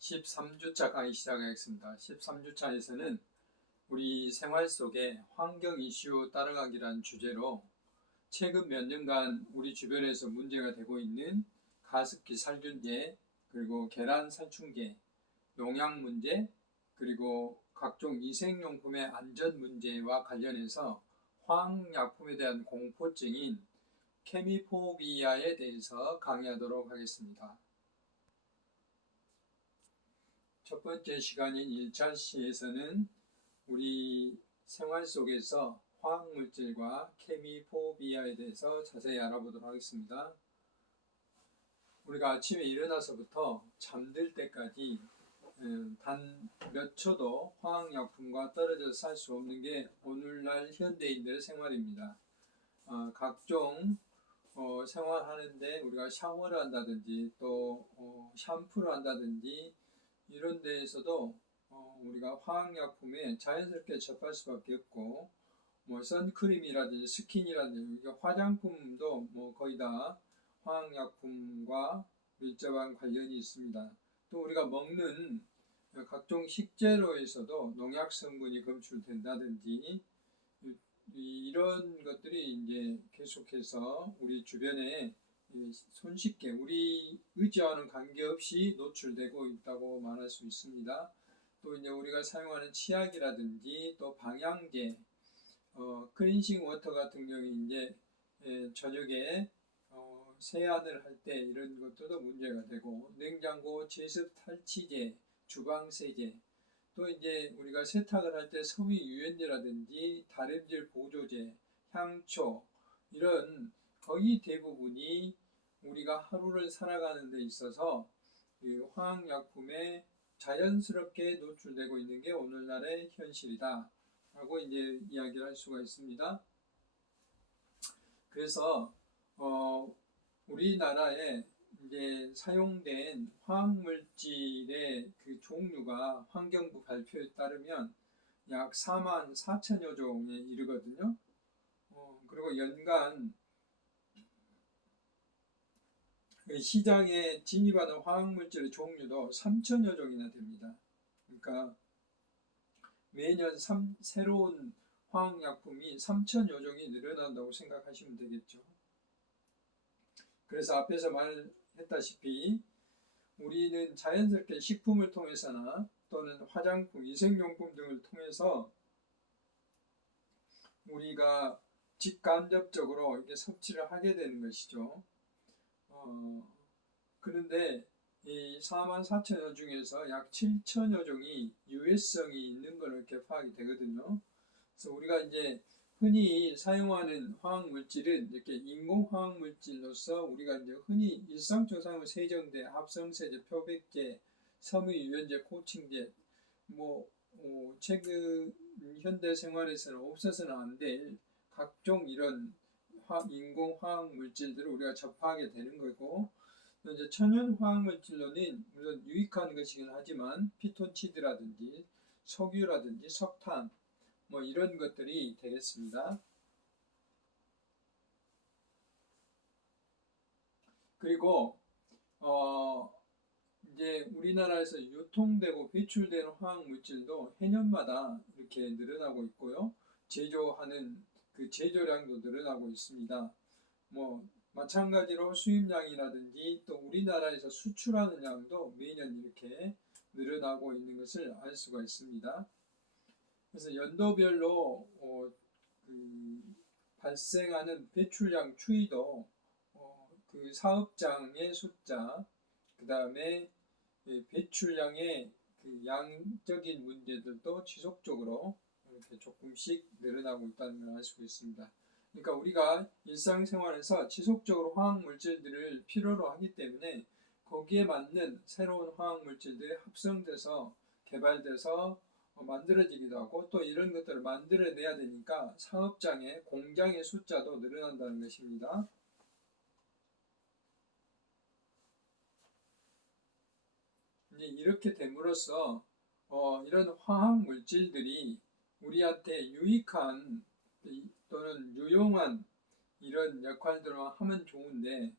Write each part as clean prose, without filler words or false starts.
13주차 강의 시작하겠습니다. 13주차에서는 우리 생활 속에 환경 이슈 따라가기란 주제로 최근 몇 년간 우리 주변에서 문제가 되고 있는 가습기 살균제, 그리고 계란 살충제, 농약 문제, 그리고 각종 위생용품의 안전 문제와 관련해서 화학약품에 대한 공포증인 케미포비아에 대해서 강의하도록 하겠습니다. 첫 번째 시간인 1차 시에서는 우리 생활 속에서 화학물질과 케미포비아에 대해서 자세히 알아보도록 하겠습니다. 우리가 아침에 일어나서부터 잠들 때까지 단 몇 초도 화학약품과 떨어져서 살 수 없는 게 오늘날 현대인들의 생활입니다. 각종 생활하는데 우리가 샤워를 한다든지 또 샴푸를 한다든지 이런 데에서도 우리가 화학약품에 자연스럽게 접할 수밖에 없고, 선크림이라든지 스킨이라든지 화장품도 거의 다 화학약품과 밀접한 관련이 있습니다. 또 우리가 먹는 각종 식재료에서도 농약 성분이 검출된다든지 이런 것들이 이제 계속해서 우리 주변에 손쉽게 우리 의지와는 관계없이 노출되고 있다고 말할 수 있습니다. 또 이제 우리가 사용하는 치약이라든지 또 방향제, 클린싱 워터 같은 경우에 이제 저녁에 세안을 할 때 이런 것들도 문제가 되고, 냉장고 제습 탈취제, 주방세제, 또 이제 우리가 세탁을 할 때 섬유 유연제라든지 다림질 보조제, 향초, 이런 거의 대부분이 우리가 하루를 살아가는 데 있어서 화학약품에 자연스럽게 노출되고 있는 게 오늘날의 현실이다 라고 이제 이야기를 할 수가 있습니다. 그래서 우리나라에 이제 사용된 화학물질의 그 종류가 환경부 발표에 따르면 약 4만 4천여 종에 이르거든요. 그리고 연간 시장에 진입하는 화학물질의 종류도 3천여 종이나 됩니다. 그러니까 매년 새로운 화학약품이 3천여 종이 늘어난다고 생각하시면 되겠죠. 그래서 앞에서 말했다시피 우리는 자연스럽게 식품을 통해서나 또는 화장품, 위생용품 등을 통해서 우리가 직간접적으로 이렇게 섭취를 하게 되는 것이죠. 그런데 이 4만 4천여 중에서 약 7천여 종이 유해성이 있는 걸로 이렇게 파악이 되거든요. 그래서 우리가 이제 흔히 사용하는 화학물질은 이렇게 인공화학물질로서 우리가 이제 흔히 일상적으로 사용하는 세정제, 합성세제, 표백제, 섬유유연제, 코팅제, 최근 현대 생활에서는 없어서는 안 될 각종 이런 인공화학물질들을 우리가 접하게 되는 거고, 이제 천연화학물질로는 물론 유익한 것이긴 하지만 피톤치드라든지 석유라든지 석탄 이런 것들이 되겠습니다. 그리고 이제 우리나라에서 유통되고 배출되는 화학물질도 해년마다 이렇게 늘어나고 있고요. 제조하는 그 제조량도 늘어나고 있습니다. 마찬가지로 수입량이라든지 또 우리나라에서 수출하는 양도 매년 이렇게 늘어나고 있는 것을 알 수가 있습니다. 그래서 연도별로 발생하는 배출량 추이도 그 사업장의 숫자, 그 다음에 배출량의 그 양적인 문제들도 지속적으로 이렇게 조금씩 늘어나고 있다는 걸 알 수 있습니다. 그러니까 우리가 일상생활에서 지속적으로 화학물질들을 필요로 하기 때문에 거기에 맞는 새로운 화학물질들이 합성돼서 개발돼서 만들어지기도 하고, 또 이런 것들을 만들어내야 되니까 사업장의 공장의 숫자도 늘어난다는 것입니다. 이렇게 됨으로써 이런 화학물질들이 우리한테 유익한 또는 유용한 이런 역할들을 하면 좋은데,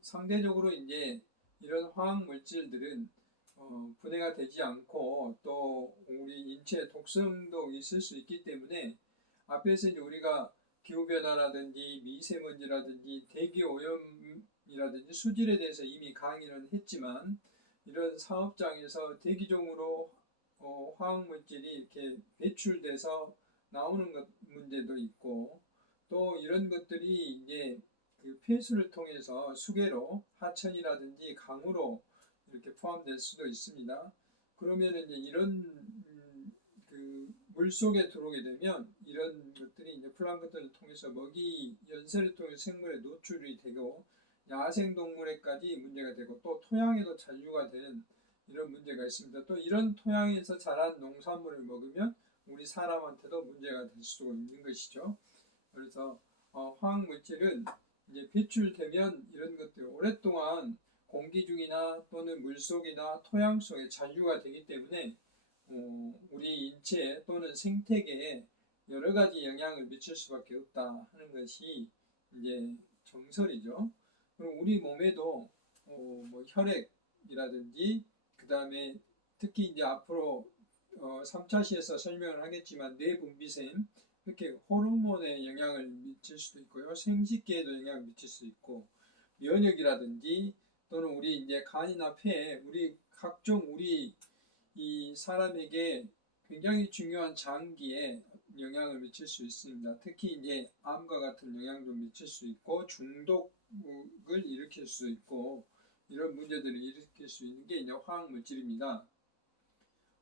상대적으로 이제 이런 화학물질들은 분해가 되지 않고 또 우리 인체에 독성도 있을 수 있기 때문에 앞에서 이제 우리가 기후변화라든지 미세먼지라든지 대기오염이라든지 수질에 대해서 이미 강의는 했지만 이런 사업장에서 대기종으로 화학물질이 이렇게 배출돼서 나오는 문제도 있고 또 이런 것들이 이제 그 폐수를 통해서 수계로 하천이라든지 강으로 이렇게 포함될 수도 있습니다. 그러면 이제 이런 그 물속에 들어오게 되면 이런 것들이 이제 플랑크톤을 통해서 먹이 연쇄를 통해 생물에 노출이 되고 야생동물에까지 문제가 되고 또 토양에도 잔류가 되는 이런 문제가 있습니다. 또 이런 토양에서 자란 농산물을 먹으면 우리 사람한테도 문제가 될 수도 있는 것이죠. 그래서 화학물질은 이제 배출되면 이런 것들 오랫동안 공기 중이나 또는 물속이나 토양 속에 잔류가 되기 때문에 우리 인체 또는 생태계에 여러 가지 영향을 미칠 수밖에 없다 하는 것이 이제 정설이죠. 그럼 우리 몸에도 뭐 혈액이라든지 그 다음에 특히 이제 앞으로 3차 시에서 설명을 하겠지만 뇌분비샘 이렇게 호르몬에 영향을 미칠 수도 있고요. 생식기에도 영향을 미칠 수 있고 면역이라든지 또는 우리 이제 간이나 폐에 우리 각종 우리 이 사람에게 굉장히 중요한 장기에 영향을 미칠 수 있습니다. 특히 이제 암과 같은 영향도 미칠 수 있고 중독을 일으킬 수 있고 이런 문제들을 일으킬 수 있는 게 이제 화학물질입니다.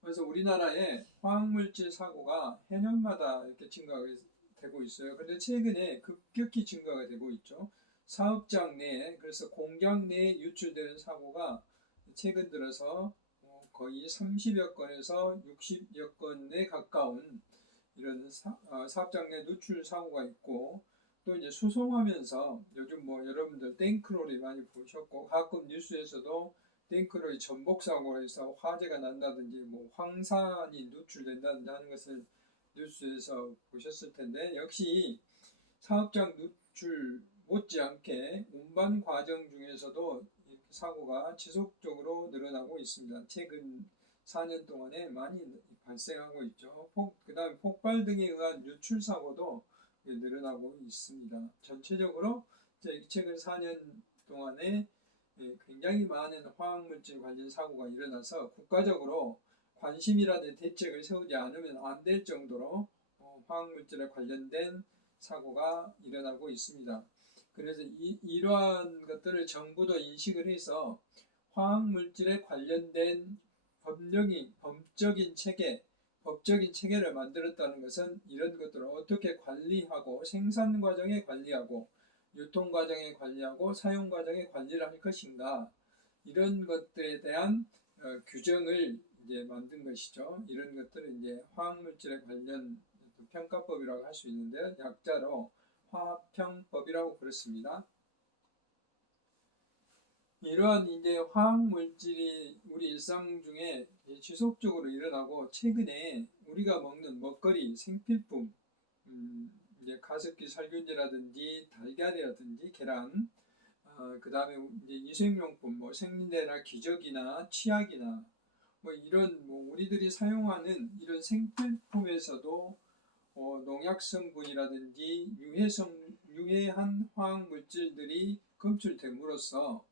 그래서 우리나라에 화학물질 사고가 해년마다 이렇게 증가가 되고 있어요. 그런데 최근에 급격히 증가가 되고 있죠. 사업장 내에 그래서 공장 내에 유출되는 사고가 최근 들어서 거의 30여 건에서 60여 건에 가까운 이런 사업장 내 누출 사고가 있고 또 이제 수송하면서 요즘 뭐 여러분들 탱크로리 많이 보셨고 가끔 뉴스에서도 탱크로리 전복 사고에서 화재가 난다든지 뭐 황산이 누출된다든지 하는 것을 뉴스에서 보셨을 텐데 역시 사업장 누출 못지않게 운반 과정 중에서도 사고가 지속적으로 늘어나고 있습니다. 최근 4년 동안에 많이 발생하고 있죠. 그 다음에 폭발 등에 의한 유출 사고도 늘어나고 있습니다. 전체적으로 최근 4년 동안에 굉장히 많은 화학물질 관련 사고가 일어나서 국가적으로 관심이라든 대책을 세우지 않으면 안 될 정도로 화학물질에 관련된 사고가 일어나고 있습니다. 그래서 이러한 것들을 정부도 인식을 해서 화학물질에 관련된 법적인 체계를 만들었다는 것은 이런 것들을 어떻게 관리하고 생산 과정에 관리하고 유통 과정에 관리하고 사용 과정에 관리를 할 것인가 이런 것들에 대한 규정을 이제 만든 것이죠. 이런 것들을 이제 화학물질에 관련 평가법이라고 할 수 있는데 약자로 화합평법이라고 그렇습니다. 이러한 이제 화학물질이 우리 일상 중에 지속적으로 일어나고 최근에 우리가 먹는 먹거리, 생필품, 이제 가습기 살균제라든지 달걀이라든지 계란, 그 다음에 이제 위생용품, 뭐 생리대나 기저귀나 치약이나 뭐 이런 뭐 우리들이 사용하는 이런 생필품에서도 농약 성분이라든지 유해한 화학 물질들이 검출됨으로써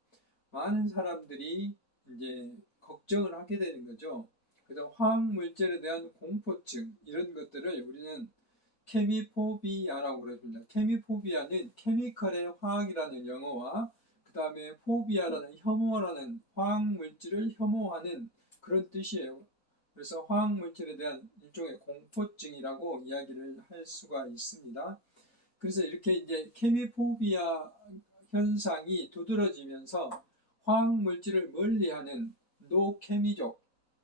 많은 사람들이 이제 걱정을 하게 되는 거죠. 그래서 화학 물질에 대한 공포증 이런 것들을 우리는 케미포비아라고 그럽니다. 케미포비아는 케미컬의 화학이라는 영어와 그 다음에 포비아라는 혐오라는 화학 물질을 혐오하는 그런 뜻이에요. 그래서 화학물질에 대한 일종의 공포증이라고 이야기를 할 수가 있습니다. 그래서 이렇게 이제 케미포비아 현상이 두드러지면서 화학물질을 멀리하는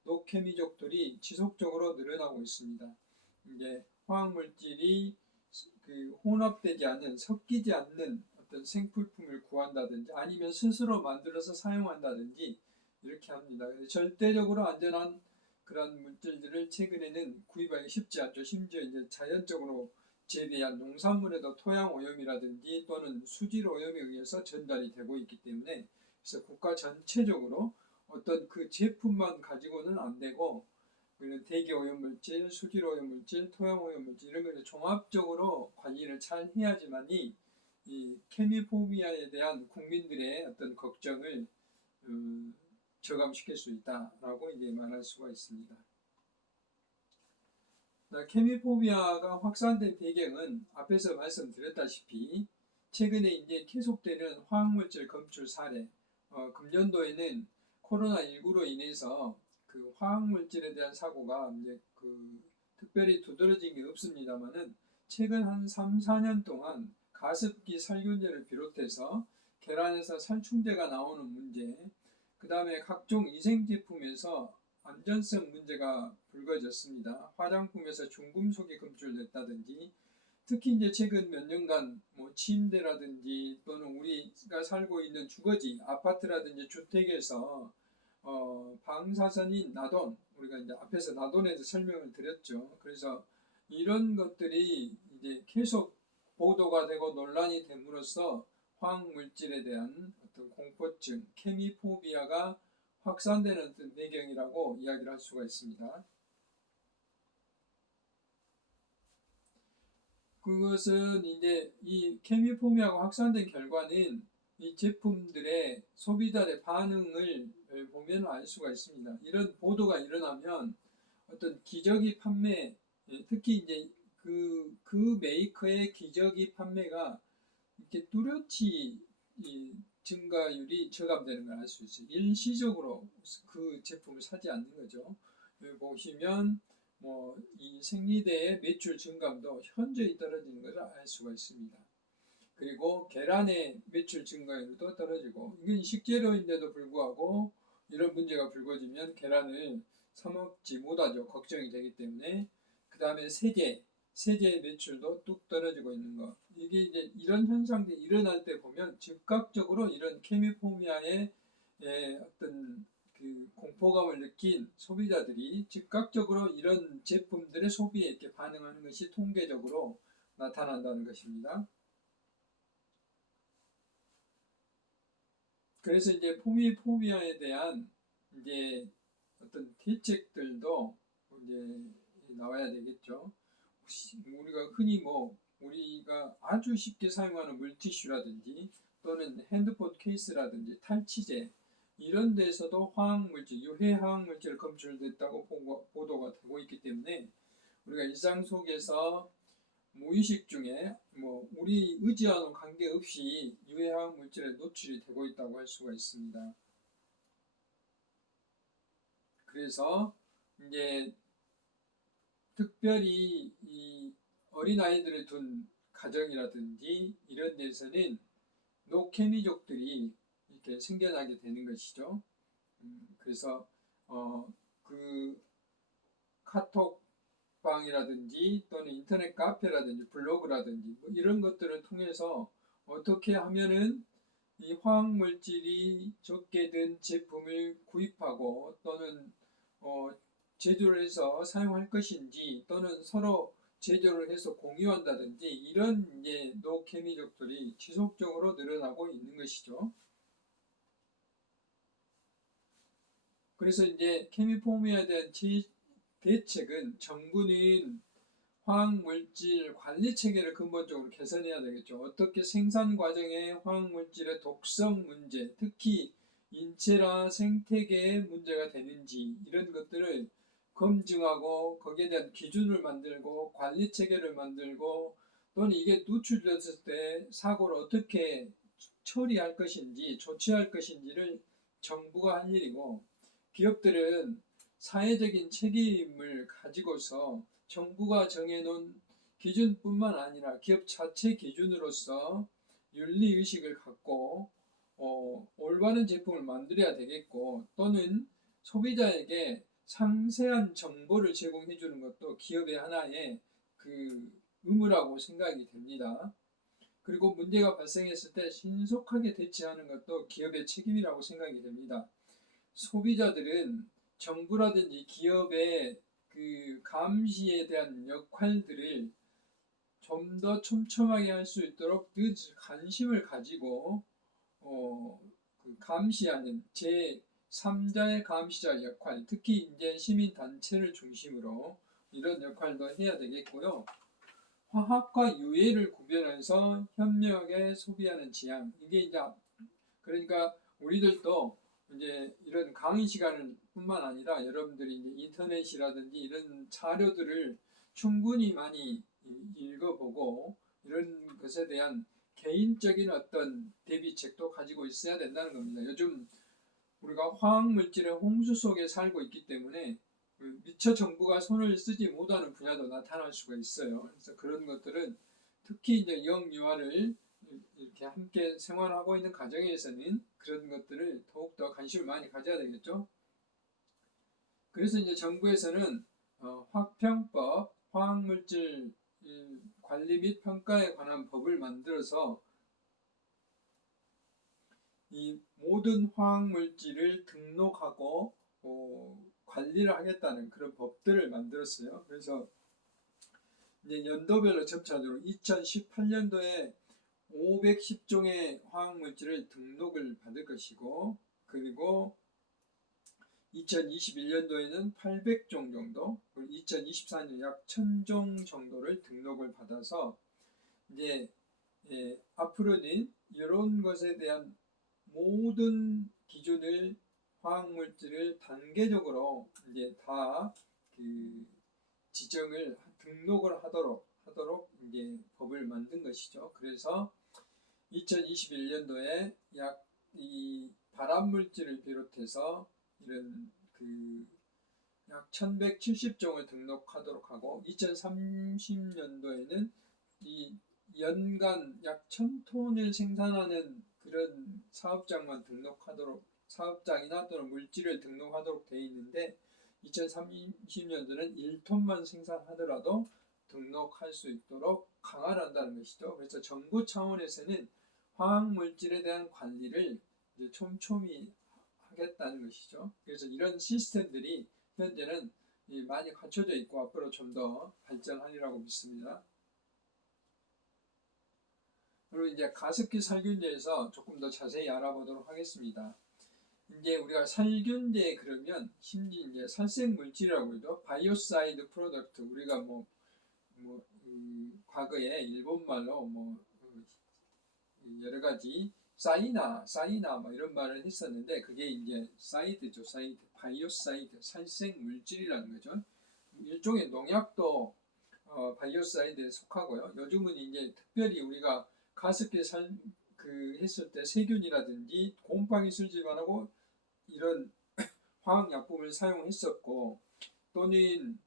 노케미족들이 지속적으로 늘어나고 있습니다. 이제 화학물질이 혼합되지 않는, 섞이지 않는 어떤 생필품을 구한다든지 아니면 스스로 만들어서 사용한다든지 이렇게 합니다. 절대적으로 안전한 그런 물질들을 최근에는 구입하기 쉽지 않죠. 심지어 이제 자연적으로 재배한 농산물에도 토양 오염이라든지 또는 수질 오염에 의해서 전달이 되고 있기 때문에 그래서 국가 전체적으로 어떤 그 제품만 가지고는 안 되고 그런 대기 오염물질, 수질 오염물질, 토양 오염물질 이런 걸 종합적으로 관리를 잘 해야지만이 이 케미포비아에 대한 국민들의 어떤 걱정을 저감시킬 수 있다라고 이제 말할 수가 있습니다. 케미포비아가 확산된 배경은 앞에서 말씀드렸다시피 최근에 이제 계속되는 화학물질 검출 사례, 금년도에는 코로나19로 인해서 그 화학물질에 대한 사고가 이제 특별히 두드러진 게 없습니다만은 최근 한 3, 4년 동안 가습기 살균제를 비롯해서 계란에서 살충제가 나오는 문제, 그 다음에 각종 위생제품에서 안전성 문제가 불거졌습니다. 화장품에서 중금속이 검출됐다든지, 특히 이제 최근 몇 년간 침대라든지 또는 우리가 살고 있는 주거지, 아파트라든지 주택에서 방사선인 나돈, 우리가 이제 앞에서 나돈에서 설명을 드렸죠. 그래서 이런 것들이 이제 계속 보도가 되고 논란이 됨으로써 화학물질에 대한 어떤 공포증, 케미포비아가 확산되는 어떤 배경이라고 이야기를 할 수가 있습니다. 그것은 이제 이 케미포비아가 확산된 결과는 이 제품들의 소비자의 반응을 보면 알 수가 있습니다. 이런 보도가 일어나면 어떤 기저귀 판매, 특히 이제 그 메이커의 기저귀 판매가 이렇게 뚜렷이 증가율이 저감되는 걸 알 수 있어요. 일시적으로 그 제품을 사지 않는 거죠. 여기 보시면 이 생리대의 매출 증감도 현저히 떨어지는 것을 알 수가 있습니다. 그리고 계란의 매출 증가율도 떨어지고, 이건 식재료인데도 불구하고 이런 문제가 불거지면 계란을 사 먹지 못하죠. 걱정이 되기 때문에. 그 다음에 세제 매출도 뚝 떨어지고 있는 것. 이게 이제 이런 현상들이 일어날 때 보면 즉각적으로 이런 케미포미아의 어떤 그 공포감을 느낀 소비자들이 즉각적으로 이런 제품들의 소비에 이렇게 반응하는 것이 통계적으로 나타난다는 것입니다. 그래서 이제 포미포미아에 대한 이제 어떤 대책들도 이제 나와야 되겠죠. 우리가 흔히 우리가 아주 쉽게 사용하는 물티슈라든지 또는 핸드폰 케이스라든지 탈취제 이런 데서도 화학물질, 유해 화학물질 검출됐다고 보도가 되고 있기 때문에 우리가 일상 속에서 무의식 중에 우리 의지와는 관계없이 유해 화학물질에 노출이 되고 있다고 할 수가 있습니다. 그래서 이제 특별히 이 어린아이들을 둔 가정이라든지 이런 데서는 노케미족들이 이렇게 생겨나게 되는 것이죠. 그래서 그 카톡방이라든지 또는 인터넷 카페라든지 블로그라든지 이런 것들을 통해서 어떻게 하면은 이 화학물질이 적게 든 제품을 구입하고 또는 제조를 해서 사용할 것인지 또는 서로 제조를 해서 공유한다든지 이런 이제 노케미족들이 지속적으로 늘어나고 있는 것이죠. 그래서 이제 케미포미아에 대한 대책은 정부는 화학물질 관리 체계를 근본적으로 개선해야 되겠죠. 어떻게 생산 과정의 화학물질의 독성 문제, 특히 인체나 생태계에 문제가 되는지 이런 것들을 검증하고 거기에 대한 기준을 만들고 관리 체계를 만들고 또는 이게 누출됐을 때 사고를 어떻게 처리할 것인지 조치할 것인지를 정부가 할 일이고, 기업들은 사회적인 책임을 가지고서 정부가 정해놓은 기준뿐만 아니라 기업 자체 기준으로서 윤리의식을 갖고 올바른 제품을 만들어야 되겠고, 또는 소비자에게 상세한 정보를 제공해 주는 것도 기업의 하나의 그 의무라고 생각이 됩니다. 그리고 문제가 발생했을 때 신속하게 대처하는 것도 기업의 책임이라고 생각이 됩니다. 소비자들은 정부라든지 기업의 그 감시에 대한 역할들을 좀 더 촘촘하게 할 수 있도록 관심을 가지고 감시하는 삼자의 감시자 역할, 특히 이제 시민단체를 중심으로 이런 역할도 해야 되겠고요. 화학과 유해를 구별해서 현명하게 소비하는 지향. 이게 이제 그러니까 우리들도 이제 이런 강의 시간을 뿐만 아니라 여러분들이 이제 인터넷이라든지 이런 자료들을 충분히 많이 읽어보고 이런 것에 대한 개인적인 어떤 대비책도 가지고 있어야 된다는 겁니다. 요즘 우리가 화학물질의 홍수 속에 살고 있기 때문에 미처 정부가 손을 쓰지 못하는 분야도 나타날 수가 있어요. 그래서 그런 것들은 특히 이제 영유아를 이렇게 함께 생활하고 있는 가정에서는 그런 것들을 더욱더 관심을 많이 가져야 되겠죠. 그래서 이제 정부에서는 화평법, 화학물질 관리 및 평가에 관한 법을 만들어서 이 모든 화학물질을 등록하고 관리를 하겠다는 그런 법들을 만들었어요. 그래서 이제 연도별로 점차적으로 2018년도에 510종의 화학물질을 등록을 받을 것이고, 그리고 2021년도에는 800종 정도, 그리고 2024년 약 1000종 정도를 등록을 받아서 이제 앞으로는 이런 것에 대한 모든 기준을 화학물질을 단계적으로 이제 다 지정을 등록을 하도록 이제 법을 만든 것이죠. 그래서 2021년도에 약 이 발암물질을 비롯해서 이런 약 1170종을 등록하도록 하고 2030년도에는 이 연간 약 1000톤을 생산하는 그런 사업장만 등록하도록 사업장이나 또는 물질을 등록하도록 되어 있는데 2030년도는 1톤만 생산하더라도 등록할 수 있도록 강화를 한다는 것이죠. 그래서 정부 차원에서는 화학물질에 대한 관리를 이제 촘촘히 하겠다는 것이죠. 그래서 이런 시스템들이 현재는 많이 갖춰져 있고 앞으로 좀 더 발전하리라고 믿습니다. 그리고 이제 가습기 살균제에서 조금 더 자세히 알아보도록 하겠습니다. 이제 우리가 살균제 그러면 심지어 이제 살생 물질이라고 해도 바이오사이드 프로덕트 우리가 과거에 일본말로 여러 가지 사이나 뭐 이런 말을 했었는데 그게 이제 사이드죠. 사이드, 바이오사이드, 살생 물질이라는 거죠. 일종의 농약도 바이오사이드에 속하고요. 요즘은 이제 특별히 우리가 가습기 했을 때 세균이라든지 곰팡이 슬지만하고 이런 화학약품을 사용했었고 또는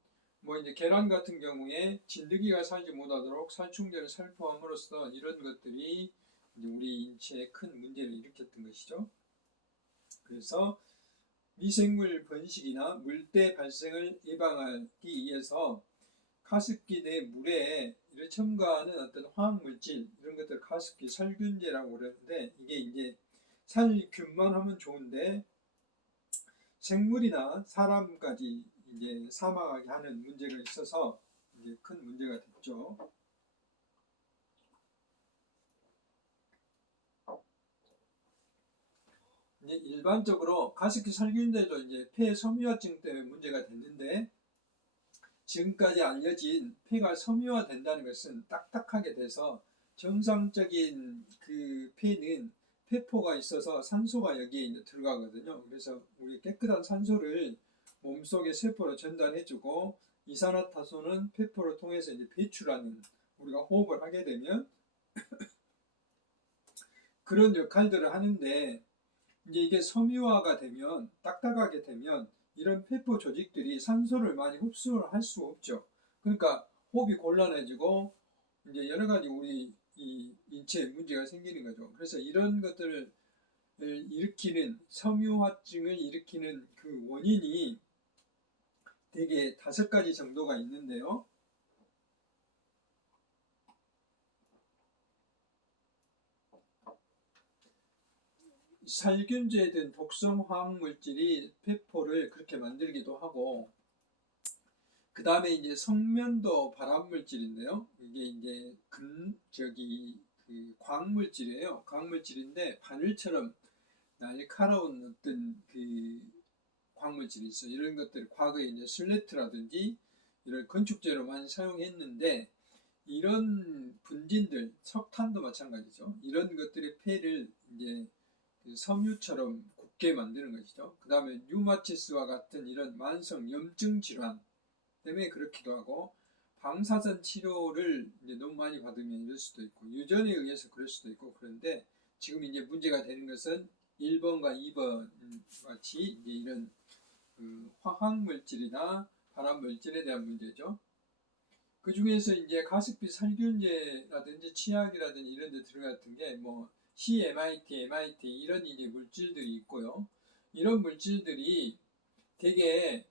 이제 계란 같은 경우에 진드기가 살지 못하도록 살충제를 살포함으로써 이런 것들이 우리 인체에 큰 문제를 일으켰던 것이죠. 그래서 미생물 번식이나 물때 발생을 예방하기 위해서 가습기 내 물에 이를 첨가하는 어떤 화학물질 이런 것들 가습기 살균제라고 그러는데 이게 이제 살균만 하면 좋은데 생물이나 사람까지 이제 사망하게 하는 문제가 있어서 이제 큰 문제가 됐죠. 이제 일반적으로 가습기 살균제도 이제 폐 섬유화증 때문에 문제가 됐는데 지금까지 알려진 폐가 섬유화된다는 것은 딱딱하게 돼서 정상적인 그 폐는 폐포가 있어서 산소가 여기에 이제 들어가거든요. 그래서 우리 깨끗한 산소를 몸속의 세포로 전달해주고 이산화탄소는 폐포를 통해서 이제 배출하는 우리가 호흡을 하게 되면 그런 역할들을 하는데 이제 이게 섬유화가 되면 딱딱하게 되면 이런 폐포 조직들이 산소를 많이 흡수를 할 수 없죠. 그러니까 호흡이 곤란해지고 이제 여러 가지 우리 이 인체에 문제가 생기는 거죠. 그래서 이런 것들을 일으키는 섬유화증을 일으키는 그 원인이 대개 5가지 정도가 있는데요. 살균제에 든 독성 화학물질이 폐포를 그렇게 만들기도 하고 그 다음에 이제 성면도 발암물질인데요. 이게 이제 광물질이에요. 광물질인데 바늘처럼 날카로운 어떤 그 광물질이 있어. 이런 것들 과거에 이제 슬레트라든지 이런 건축재로 많이 사용했는데 이런 분진들, 석탄도 마찬가지죠. 이런 것들의 폐를 이제 그 섬유처럼 굳게 만드는 것이죠. 그 다음에 류마티스와 같은 이런 만성 염증 질환 때문에 그렇기도 하고 방사선 치료를 이제 너무 많이 받으면 이럴 수도 있고 유전에 의해서 그럴 수도 있고 그런데 지금 이제 문제가 되는 것은 1번과 2번 같이 이제 이런 그 화학물질이나 발암물질에 대한 문제죠. 그 중에서 이제 가습기 살균제라든지 치약이라든지 이런 데 들어갔던 게 뭐 CMIT, MIT 이런 이제 물질들이 있고요. 이런 물질들이 되게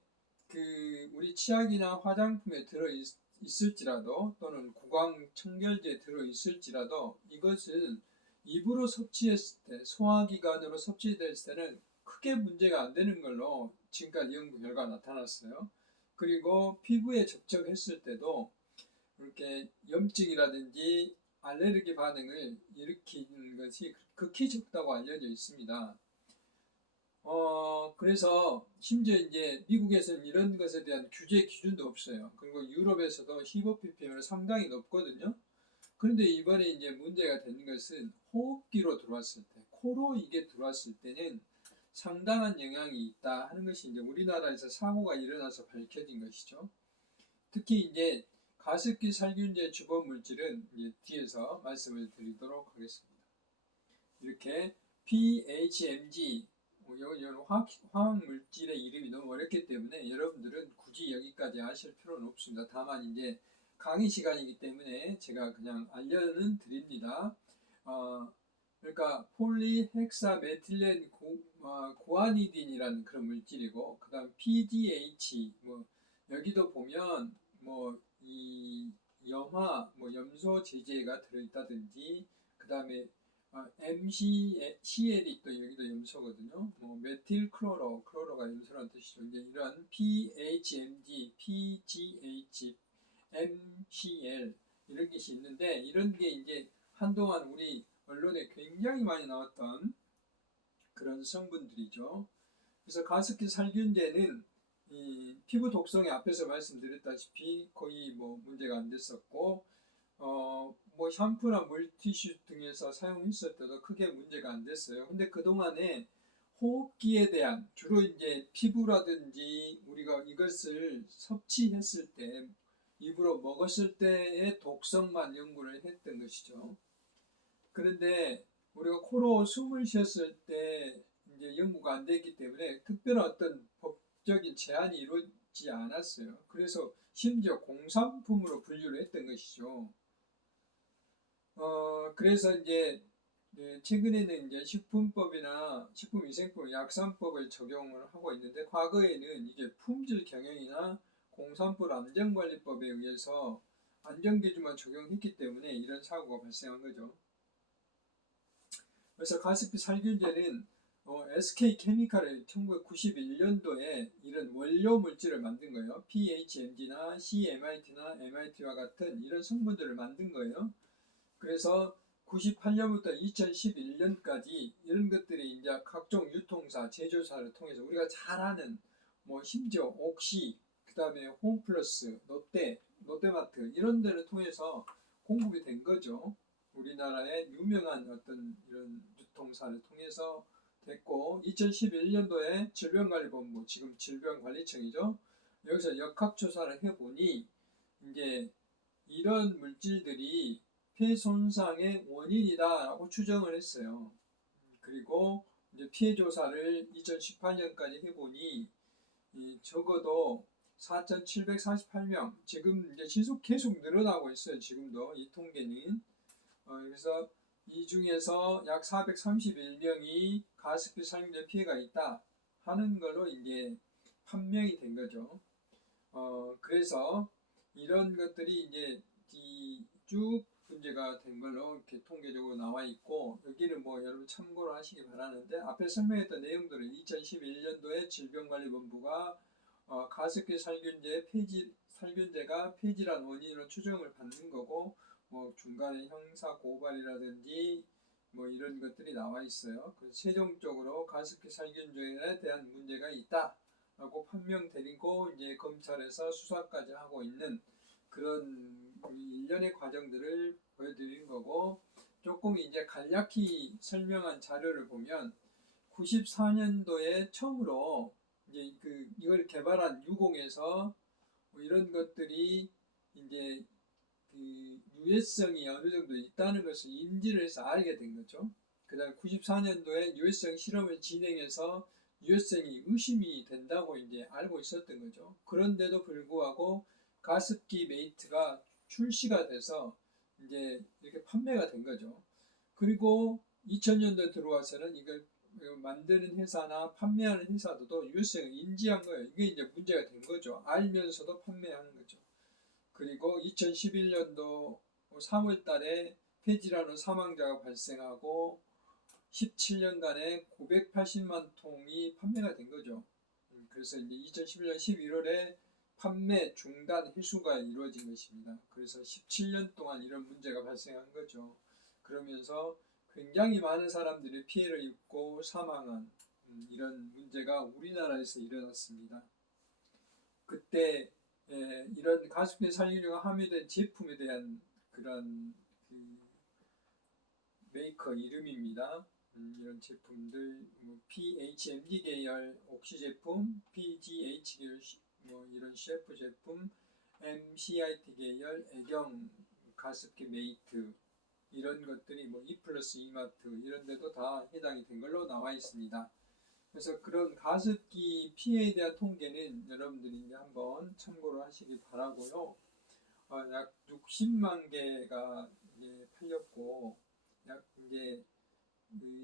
그 우리 치약이나 화장품에 들어 있을지라도 또는 구강 청결제에 들어 있을지라도 이것은 입으로 섭취했을 때 소화기관으로 섭취됐을 때는 크게 문제가 안 되는 걸로 지금까지 연구 결과가 나타났어요. 그리고 피부에 접촉했을 때도 이렇게 염증이라든지 알레르기 반응을 일으키는 것이 극히 적다고 알려져 있습니다. 그래서 심지어 이제 미국에서는 이런 것에 대한 규제 기준도 없어요. 그리고 유럽에서도 15ppm은 상당히 높거든요. 그런데 이번에 이제 문제가 되는 것은 호흡기로 들어왔을 때, 코로 이게 들어왔을 때는 상당한 영향이 있다 하는 것이 이제 우리나라에서 사고가 일어나서 밝혀진 것이죠. 특히 이제 가습기 살균제 주범 물질은 이제 뒤에서 말씀을 드리도록 하겠습니다. 이렇게 PHMG 이런 화학 물질의 이름이 너무 어렵기 때문에 여러분들은 굳이 여기까지 아실 필요는 없습니다. 다만 이제 강의 시간이기 때문에 제가 그냥 알려는 드립니다. 그러니까 폴리헥사메틸렌 고아니딘이라는 그런 물질이고, 그다음 PDH 여기도 보면 이 염화 염소 제제가 들어있다든지, 그다음에 MCL이 또 여기도 염소거든요. 메틸 클로로가 염소라는 뜻이죠. 이제 이런 PHMG, PGH, MCL 이런 것이 있는데 이런 게 이제 한동안 우리 언론에 굉장히 많이 나왔던 그런 성분들이죠. 그래서 가습기 살균제는 이 피부 독성에 앞에서 말씀드렸다시피 거의 문제가 안 됐었고, 샴푸나 물티슈 등에서 사용했을 때도 크게 문제가 안 됐어요. 근데 그동안에 호흡기에 대한, 주로 이제 피부라든지 우리가 이것을 섭취했을 때, 입으로 먹었을 때의 독성만 연구를 했던 것이죠. 그런데 우리가 코로 숨을 쉬었을 때 이제 연구가 안 됐기 때문에 특별한 어떤 법적인 제한이 이루어지지 않았어요. 그래서 심지어 공산품으로 분류를 했던 것이죠. 그래서 이제 최근에는 이제 식품법이나 식품위생법, 약산법을 적용을 하고 있는데 과거에는 이게 품질 경영이나 공산품 안전관리법에 의해서 안전기준만 적용했기 때문에 이런 사고가 발생한 거죠. 그래서 가습기 살균제는 SK케미칼이 1991년도에 이런 원료 물질을 만든 거예요. PHMG나 CMIT나 MIT와 같은 이런 성분들을 만든 거예요. 그래서 98년부터 2011년까지 이런 것들이 이제 각종 유통사, 제조사를 통해서 우리가 잘 아는 심지어 옥시, 그 다음에 홈플러스, 롯데마트 이런 데를 통해서 공급이 된 거죠. 우리나라의 유명한 어떤 이런 유통사를 통해서 됐고, 2011년도에 질병관리본부, 지금 질병관리청이죠. 여기서 역학조사를 해보니 이제 이런 물질들이 폐 손상의 원인이다라고 추정을 했어요. 그리고 이제 피해 조사를 2018년까지 해보니 적어도 4,748명, 지금 이제 계속 늘어나고 있어요. 지금도 이 통계는. 그래서 이 중에서 약 431명이 가습기 살균제 피해가 있다 하는 걸로 이제 판명이 된 거죠. 그래서 이런 것들이 이제 쭉 문제가 된 걸로 이렇게 통계적으로 나와 있고, 여기는 여러분 참고로 하시기 바라는데, 앞에 설명했던 내용들은 2011년도에 질병관리본부가 가습기 살균제가 폐질환 원인으로 추정을 받는 거고, 중간에 형사 고발이라든지 뭐 이런 것들이 나와 있어요. 그래서 최종적으로 가습기 살균제에 대한 문제가 있다라고 판명되고 이제 검찰에서 수사까지 하고 있는 그런 일련의 과정들을 보여드린 거고, 조금 이제 간략히 설명한 자료를 보면 94년도에 처음으로 이제 이걸 개발한 유공에서 뭐 이런 것들이 이제 유해성이 어느 정도 있다는 것을 인지를 해서 알게 된 거죠. 그 다음에 94년도에 유해성 실험을 진행해서 유해성이 의심이 된다고 이제 알고 있었던 거죠. 그런데도 불구하고 가습기 메이트가 출시가 돼서 이제 이렇게 판매가 된 거죠. 그리고 2000년도에 들어와서는 이걸 만드는 회사나 판매하는 회사들도 유해성을 인지한 거예요. 이게 이제 문제가 된 거죠. 알면서도 판매하는 거죠. 그리고 2011년도 3월 달에 폐질환으로 사망자가 발생하고 17년간에 980만 통이 판매가 된 거죠. 그래서 이제 2011년 11월에 판매 중단 회수가 이루어진 것입니다. 그래서 17년 동안 이런 문제가 발생한 거죠. 그러면서 굉장히 많은 사람들이 피해를 입고 사망한 이런 문제가 우리나라에서 일어났습니다. 그때 이런 가습기 살균료가 함유된 제품에 대한 그런 메이커 이름입니다. 이런 제품들 PHMD 계열 옥시 제품, PGH 계열 뭐 이런 셰프 제품, MCIT 계열 애경 가습기 메이트, 이런 것들이 뭐 E+ 이마트 이런 데도 다 해당이 된 걸로 나와 있습니다. 그래서 그런 가습기 피해에 대한 통계는 여러분들이 이제 한번 참고를 하시기 바라고요. 약 60만 개가 이제 팔렸고, 약 이제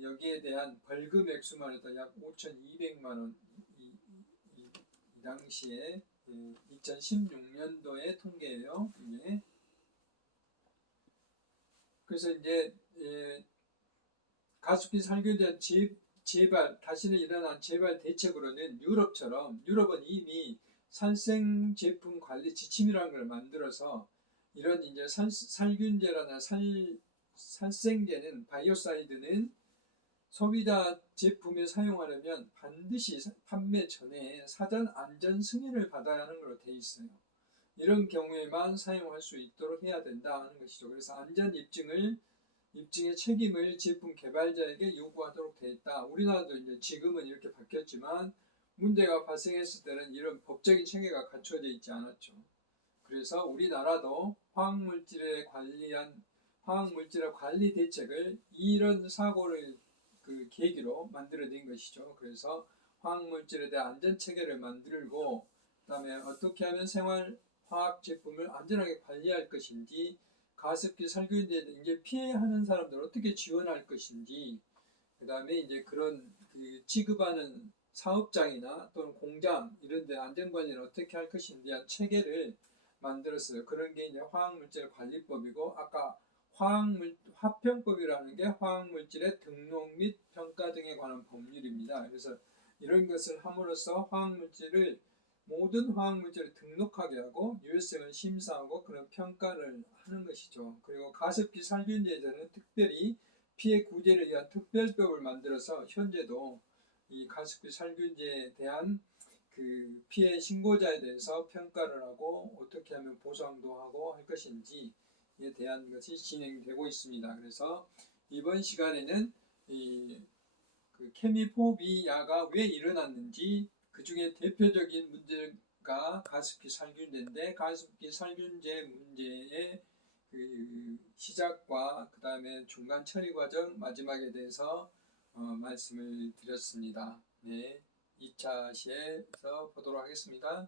여기에 대한 벌금 액수만 해도 약 5,200만 원, 이 당시에 2016년도의 통계예요. 이게. 그래서 이제 가습기 살균제 다시는 일어난 재발 대책으로는 유럽은 이미 살생 제품 관리 지침이라는 걸 만들어서 이런 이제 살균제라나 살생제는 바이오사이드는 소비자 제품에 사용하려면 반드시 판매 전에 사전 안전 승인을 받아야 하는 걸로 되어 있어요. 이런 경우에만 사용할 수 있도록 해야 된다는 것이죠. 그래서 안전 입증의 책임을 제품 개발자에게 요구하도록 되어 있다. 우리나라도 이제 지금은 이렇게 바뀌었지만 문제가 발생했을 때는 이런 법적인 체계가 갖춰져 있지 않았죠. 그래서 우리나라도 화학물질의 관리 대책을 이런 사고를 계기로 만들어낸 것이죠. 그래서 화학물질에 대한 안전 체계를 만들고, 그다음에 어떻게 하면 생활화학 제품을 안전하게 관리할 것인지, 가습기 살균제에 이제 피해하는 사람들 어떻게 지원할 것인지, 그다음에 이제 그런 취급하는 사업장이나 또는 공장 이런 데 안전관리를 어떻게 할 것인지에 대한 체계를 만들었어요. 그런 게 이제 화학물질 관리법이고, 아까 화평법이라는 게 화학물질의 등록 및 평가 등에 관한 법률입니다. 그래서 이런 것을 함으로써 모든 화학물질을 등록하게 하고 유해성을 심사하고 그런 평가를 하는 것이죠. 그리고 가습기 살균제에서는 특별히 피해 구제를 위한 특별법을 만들어서 현재도 이 가습기 살균제에 대한 피해 신고자에 대해서 평가를 하고 어떻게 하면 보상도 하고 할 것인지에 대한 것이 진행되고 있습니다. 그래서 이번 시간에는 케미포비아가 왜 일어났는지, 그 중에 대표적인 문제가 가습기 살균제인데, 가습기 살균제 문제의 시작과 그 다음에 중간 처리 과정, 마지막에 대해서 말씀을 드렸습니다. 네, 2차 시에서 보도록 하겠습니다.